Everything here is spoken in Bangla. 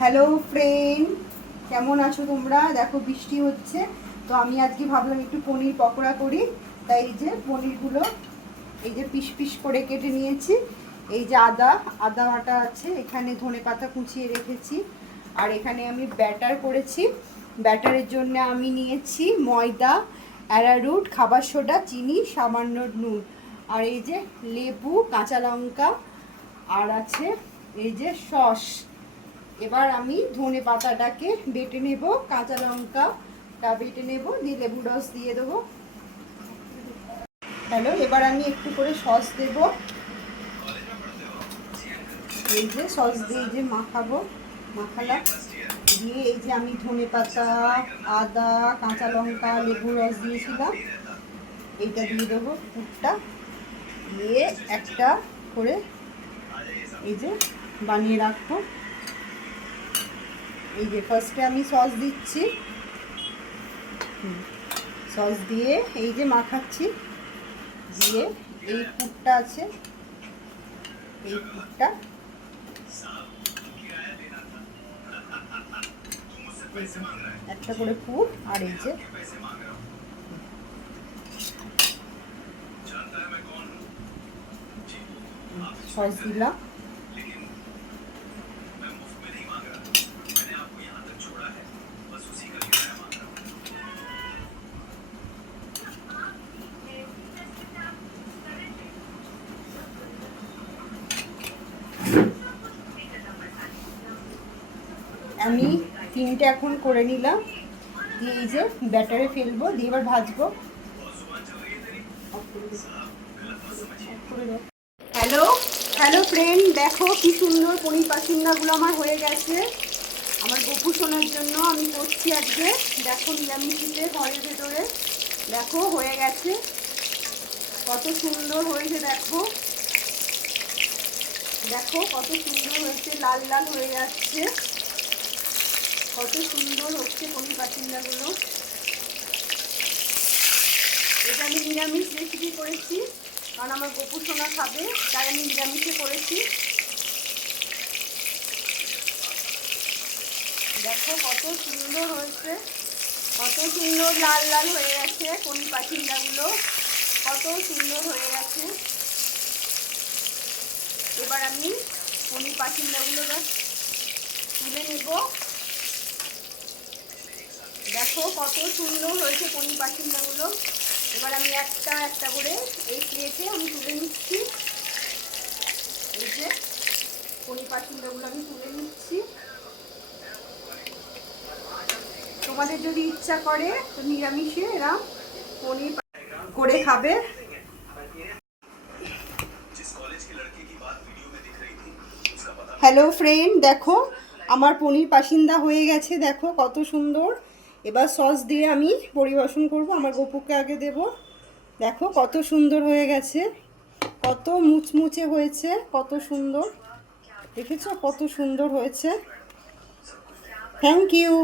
হ্যালো ফ্রেন্ড, কেমন আছো তোমরা? দেখো বৃষ্টি হচ্ছে, তো আমি আজকে ভাবলাম একটু পনির পকোড়া করি। তাই এই যে পনিরগুলো এই যে পিস পিস করে কেটে নিয়েছি। এই যে আদা আদা বাটা আছে, এখানে ধনেপাতা কুচিয়ে রেখেছি। আর এখানে আমি ব্যাটার করেছি। ব্যাটারের জন্য আমি নিয়েছি ময়দা, অ্যারারুট, খাবার সোডা, চিনি, সামান্য নুন, আর এই যে লেবু, কাঁচা লঙ্কা, আর আছে এই যে সস। এবার আমি ধনে পাতাটাকে বেটে নেব, কাঁচা লঙ্কাটা বেটে নেব, দিয়ে লেবু রস দিয়ে দেবো। হ্যালো, এবার আমি একটু করে সস দেব। এই যে সস দিয়ে এই যে মাখাবো, মাখালাম। দিয়ে এই যে আমি ধনে পাতা, আদা, কাঁচা লঙ্কা, লেবু রস দিয়েছিলাম, এইটা দিয়ে দেবো পুরটা। দিয়ে একটা করে এই যে বানিয়ে রাখবো। এই যে ফার্স্টে আমি সস দিচ্ছি, সস দিয়ে এই যে মাখাচ্ছি। দিয়ে এই পুরটা আছে, এই পুরটা একটা করে পুর, আর এই যে সস দিলাম। আমি তিনটে এখন করে নিলাম, দিয়ে এই যে ব্যাটারে ফেলবো, দিয়ে এবার ভাজবো। হ্যালো হ্যালো ফ্রেন্ড, দেখো কি সুন্দর পনির পাসিন্দাগুলো আমার হয়ে গেছে। আমার গপু শোনার জন্য আমি করছি আজকে। দেখো নিরামিষিতে ঘরের ভেতরে দেখো হয়ে গেছে, কত সুন্দর হয়েছে। দেখো দেখো কত সুন্দর হয়েছে, লাল লাল হয়ে যাচ্ছে, কত সুন্দর হচ্ছে পনির পাসিন্দাগুলো। এটা আমি নিরামিষ রেসিপি করেছি, কারণ আমার গপু সোনা খাবে, তাই আমি নিরামিষে করেছি। দেখো কত সুন্দর হয়েছে, কত সুন্দর লাল লাল হয়ে গেছে পনির পাসিন্দাগুলো, কত সুন্দর হয়ে গেছে। এবার আমি পনির পাসিন্দাগুলো তুলে নেব। দেখো কত সুন্দর হয়েছে পনির পাসিন্দাগুলো। এবার আমি একটা একটা করে এই প্লেটে আমি তুলে নিচ্ছি। এই যে পনির পাসিন্দাগুলো আমি তুলে নিচ্ছি। তোমাদের যদি ইচ্ছা করে তো নিরামিষে এরা পনির করে খাবে। হ্যালো ফ্রেন্ড, দেখো আমার পনির পাসিন্দা হয়ে গেছে, দেখো কত সুন্দর। এবার সস দিয়ে আমি পরিবেশন করব, আমার গপুকে আগে দেব। দেখো কত সুন্দর হয়ে গেছে, কত মুচমুচে হয়েছে, কত সুন্দর। দেখেছো কত সুন্দর হয়েছে। Thank you.